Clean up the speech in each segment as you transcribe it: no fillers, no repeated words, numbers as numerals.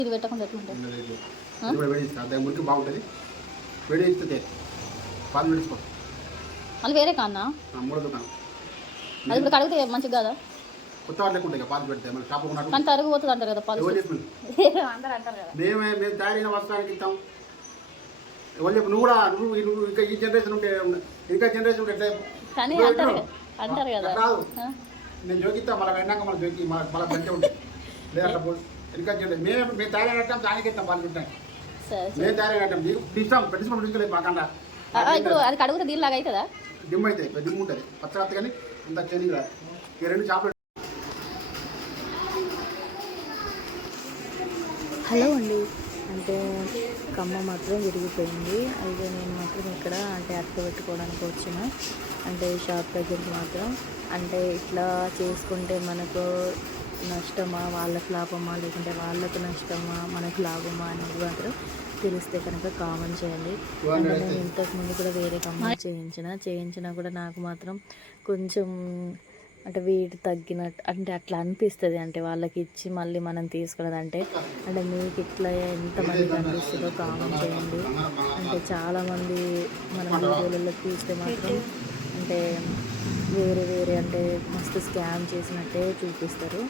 ఇది పెట్టకుండా మురికి బాగుంటుంది. వేడి ఇస్తుంది పాలు విడిచిపో మళ్ళీ వేరే కాన్నా మూడో దుకాణం అది ఇప్పుడు కడిగితే మంచిగా కదా కొత్త వాళ్ళు లేకుండా పాలు పెడితే మళ్ళీ షాప్ కానీ తరుగు పోతుంది అంటారు కదా పాలు అందరూ అంటారు కదా. మేము తయారైన వస్త్రానికి ఇస్తాం. ఎవరు చెప్పు నువ్వు కూడా నువ్వు ఇంకా ఈ జనరేషన్ ఉంటే ఇంకా జనరేషన్ ఉంటే కానీ అంటారు కదా రాదు. నేను జోకిస్తా మళ్ళీ వెండాక మళ్ళీ జోకి మళ్ళీ మంచిగా ఉంటుంది. లేదా ఇంకా మేము తయారైనట్టాం దానికి ఇస్తాం పాలు పెట్టాం. మేము తయారైనట్టాం మీకు ఇస్తాం పెట్టించుకోండి తీసుకోలేదు మాకండా. ఇప్పుడు అది కడుగుతే దీనిలాగా అవుతుందా? డిమ్ అవుతాయి డిమ్ ఉంటుంది పచ్చరత్త కానీ ఇంత చేంజ్ రాదు. ఈ రెండు చాపలు. హలో అండి, అంటే కమ్మ మాత్రం విరిగిపోయింది. అయితే నేను మాత్రం ఇక్కడ అంటే అట్ట పెట్టుకోవడానికి వచ్చిన అంటే షాప్ దగ్గరికి మాత్రం అంటే ఇట్లా చేసుకుంటే మనకు నష్టమా వాళ్ళకి లాభమా లేకుంటే వాళ్ళకు నష్టమా మనకు లాభమా అనేది మాత్రం తెలిస్తే కనుక కామెంట్ చేయండి. అంటే నేను ఇంతకుముందు కూడా వేరే కమ్మ చేయించినా కూడా నాకు మాత్రం కొంచెం అంటే వెయిట్ తగ్గినట్టు అంటే అట్లా అనిపిస్తుంది. అంటే వాళ్ళకి ఇచ్చి మళ్ళీ మనం తీసుకున్నదంటే అంటే మీకు ఇట్లా ఎంతమందికి అనిపిస్తుందో కామెంట్ చేయండి. అంటే చాలామంది మన వీడియోలలో చూస్తే మాత్రం అంటే వేరే అంటే మస్తు స్కామ్ చేసినట్టే చూపిస్తారు.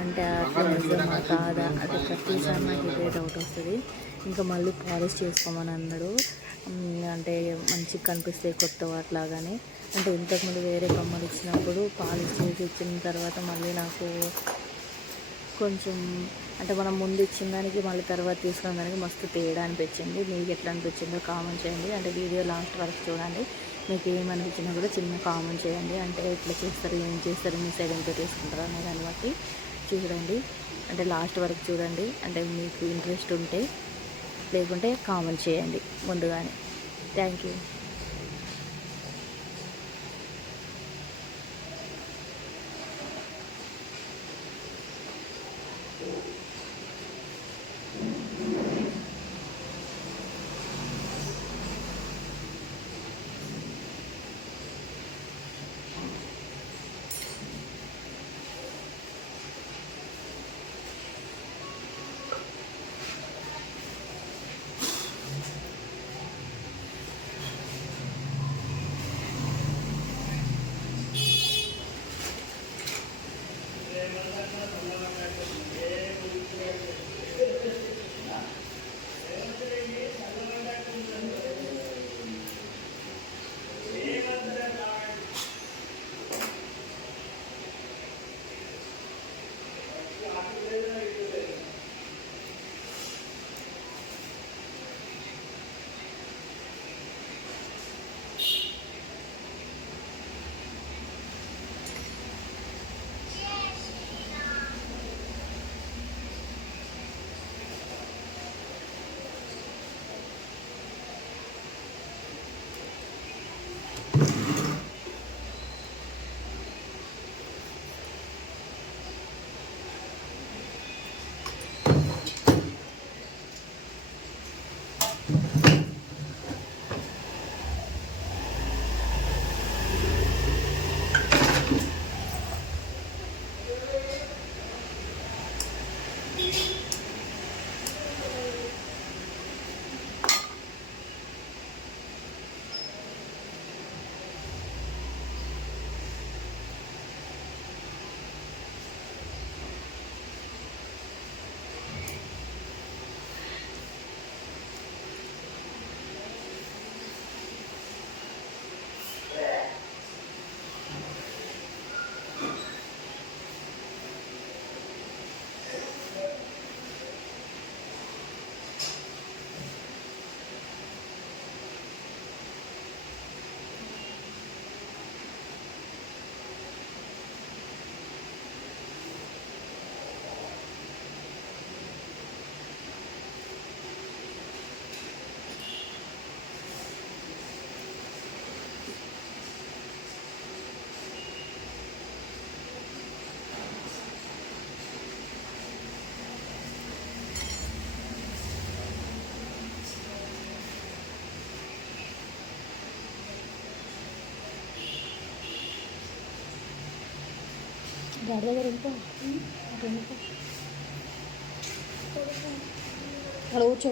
అంటే అట్లా నిజమా కాదా అది ప్రతిసారి నాకు ఇదే డౌట్ వస్తుంది. ఇంకా మళ్ళీ పాలిష్ చేసుకోమని అన్నాడు. అంటే మంచిగా కనిపిస్తాయి కొత్త వాటిలాగానే. అంటే ఇంతకుముందు వేరే కమ్మలు ఇచ్చినప్పుడు పాలిష్ చేసి ఇచ్చిన తర్వాత మళ్ళీ నాకు కొంచెం అంటే మనం ముందు ఇచ్చిన దానికి మళ్ళీ తర్వాత తీసుకున్న దానికి మస్తు తేడా అనిపించింది. మీకు ఎట్లా అనిపించిందో కామెంట్ చేయండి. అంటే వీడియో లాస్ట్ వరకు చూడండి. మీకు ఏమనిపించినా కూడా చిన్న కామెంట్ చేయండి. అంటే ఎట్లా చేస్తారు ఏం చేస్తారు మీ సైడ్ ఎంత తీసుకుంటారు అనే దాన్ని బట్టి చూడండి. అంటే లాస్ట్ వరకు చూడండి. అంటే మీకు ఇంట్రెస్ట్ ఉంటే లేకుంటే కామెంట్ చేయండి ముందుగానే. Thank you. డాడీ దగ్గర వెళ్ళిపో అక్కడ కూర్చో.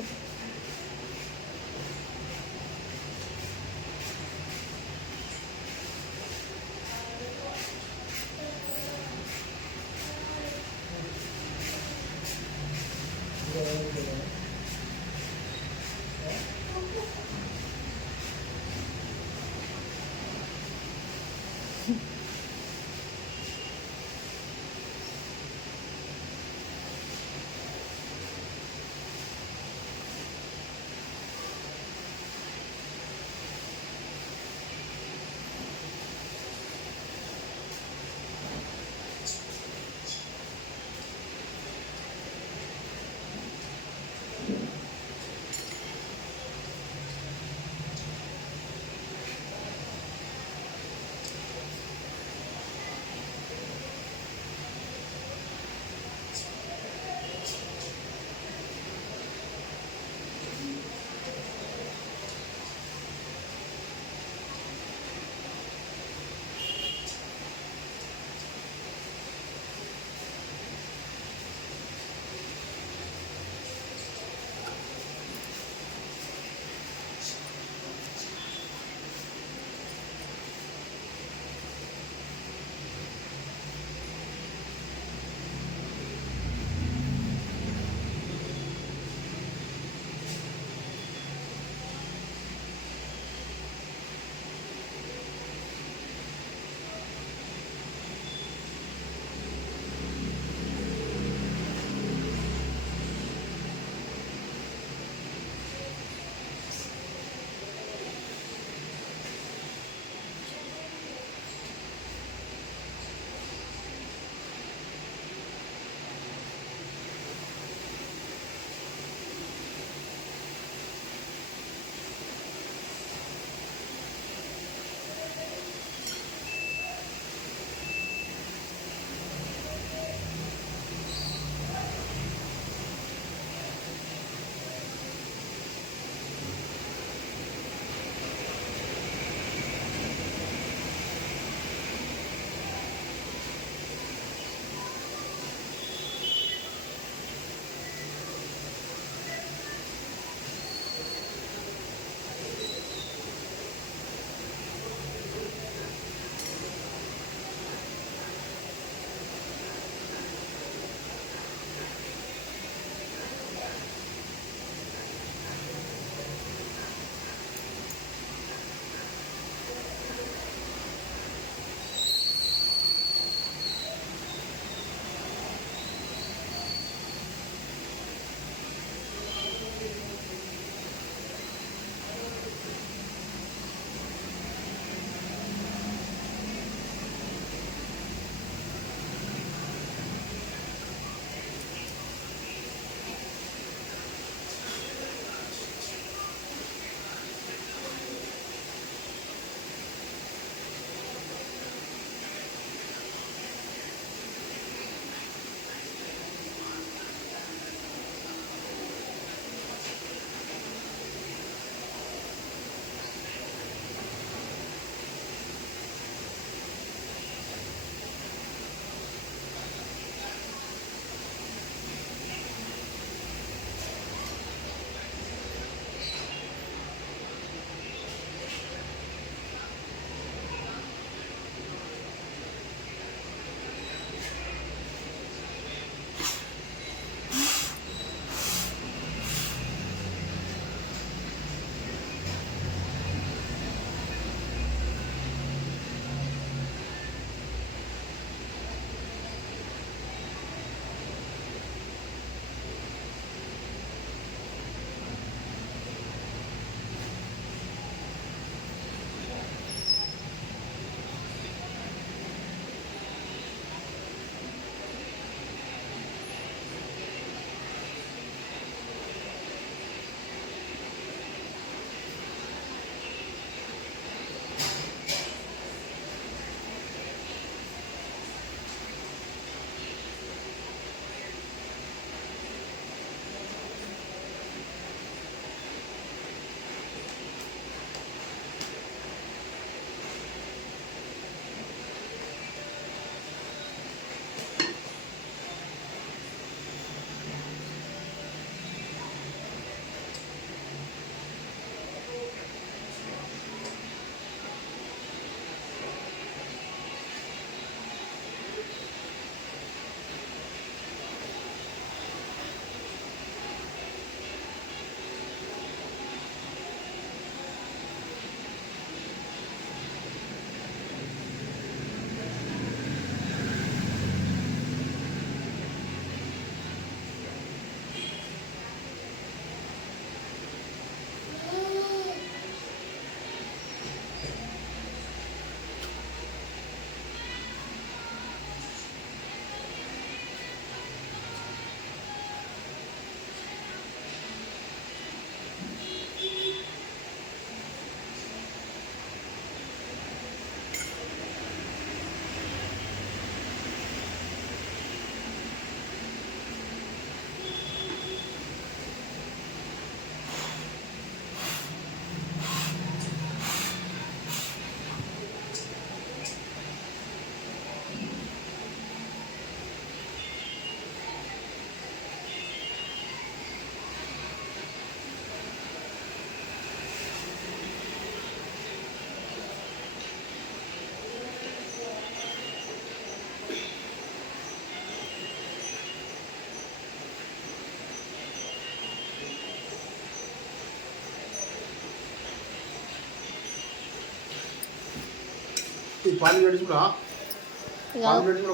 ఈ పాలు వేడి కూడా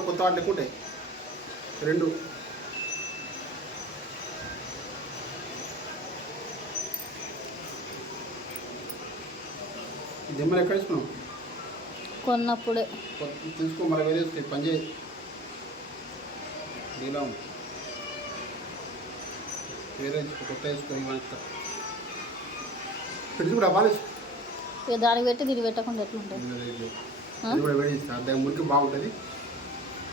కొత్త వాటి ఎక్కువ ఉంటాయి రెండు. దిమ్మలు ఎక్కడ తీసుకున్నాం? కొన్నప్పుడే తీసుకో, మళ్ళీ వేరే పని చేయి. ఇలా వేరే కొత్త వేసుకొని పెట్టి కూడా పాలు ఇక దానికి పెట్టి దీన్ని పెట్టకుండా ఎట్లుంటుంది? ఇది కూడా వేడి ఇస్తా, దాని మురికి బాగుంటుంది.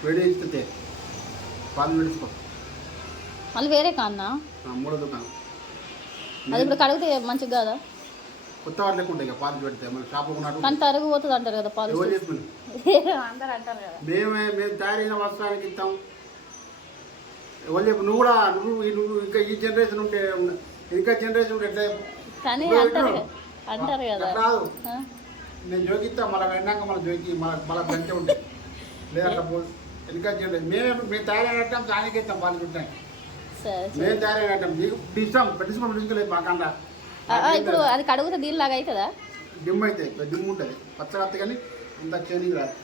వేడి ఇస్తే పాలు వేడిసుకో. మళ్ళీ వేరే కాన్నా మూడో దుకాణం అది ఇప్పుడు కడిగితే మంచిగా కాదా? కొత్త వాటిలో ఉంటాయి ఇక పాలు పెడితే మన షాపులో ఉన్నట్టు. కానీ తరిగిపోతుంది అంటారు కదా పాలు. ఎవరు చేసుకుని అందరు అంటారు కదా. మేము తయారైన వస్త్రానికి ఇస్తాం. ఎవరు చెప్పు, నువ్వు కూడా నువ్వు ఇంకా ఈ జనరేషన్ ఉంటే ఇంకా జనరేషన్ ఉంటే ఎట్లా? కానీ అంటారు కదా. రాదు, నేను జోకిస్తా మళ్ళీ వెళ్ళాక మన జోకి మళ్ళీ గంటే ఉంటాయి. లేదా అట్లా ఇంకా జనరేషన్ మేము తయారైనట్టాం దానికి ఇస్తాం పాలు పెట్టాం. మేము తయారైనట్టాం నీకు ఇస్తాం పెట్టించుకోవడం తీసుకోలేదు మాకండా. ఇప్పుడు అది కడుగుతే దీనిలాగా అవుతుందా? డిమ్ అవుతాయి, డిమ్ ఉంటుంది పచ్చగా కానీ అంత చేనికి రాదు.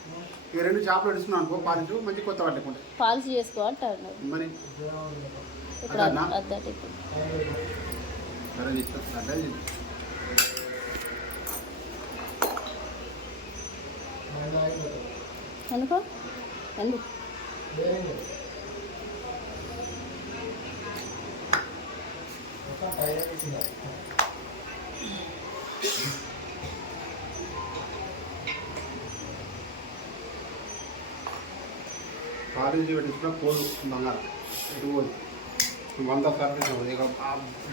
ఇక రెండు చేపలు ఇస్తున్నాం అనుకో, పాలించు మంచి కొత్త పట్టుకుంటాయి. పాలసీ చేసుకో అంటారు మరి. ఇప్పుడు అద్దటి సరే ఇస్తా ఎందుకో ఎందుకు కాలేజీ పెట్టించుకున్న పోదు బంగారం ఎటు పోదు. 100 సార్లు ఇక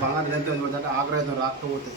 బంగారం ఎంత అంటే ఆగ్రహం రాకపోతుంది.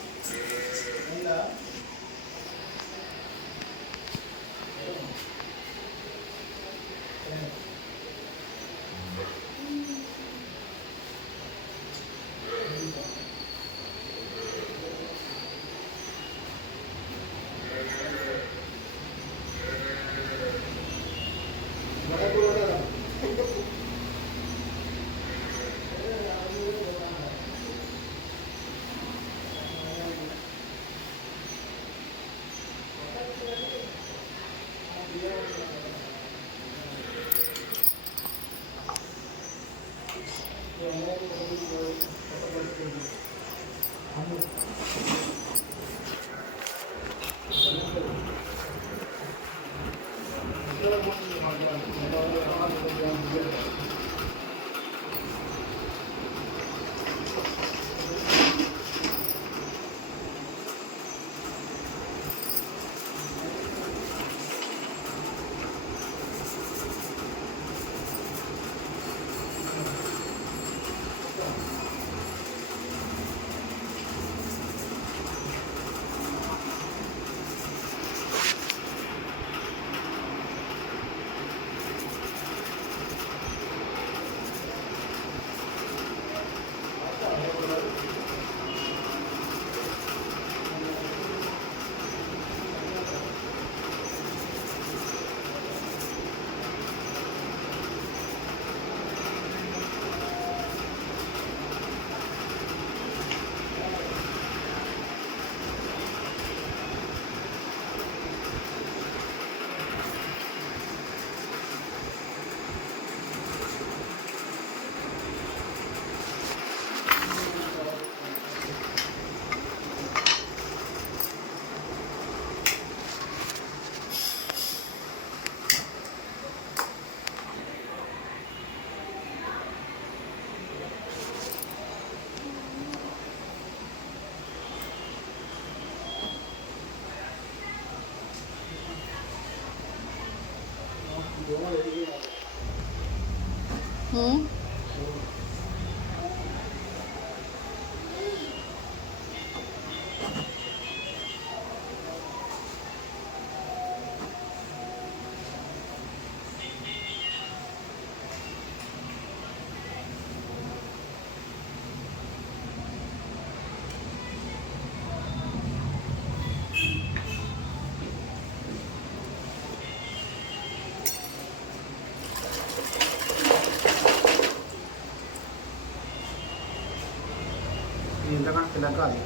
ఇంతకన్నా పిల్లక అది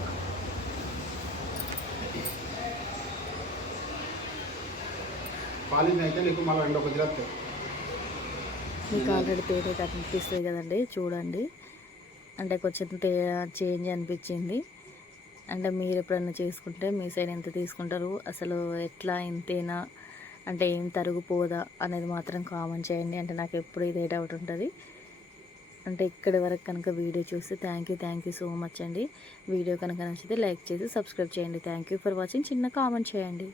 పాలింగ్ అయితే నీకు మళ్ళీ 2 కొద్దిగా వస్తాయి. మీకు ఆల్రెడీ తేడా కనిపిస్తుంది కదండి, చూడండి. అంటే కొంచెం చేంజ్ అనిపించింది. అంటే మీరు ఎప్పుడన్నా చేసుకుంటే మీ సైడ్ ఎంత తీసుకుంటారు, అసలు ఎట్లా ఇంతేనా, అంటే ఏం తరుగుపోదా అనేది మాత్రం కామెంట్ చేయండి. అంటే నాకు ఎప్పుడు ఇదే డౌట్ ఉంటుంది. అంటే ఇక్కడి వరకు కనుక వీడియో చూస్తే థ్యాంక్ యూ సో మచ్ అండి. వీడియో కనుక నచ్చితే లైక్ చేసి సబ్స్క్రైబ్ చేయండి. Thank you for watching. చిన్న కామెంట్ చేయండి.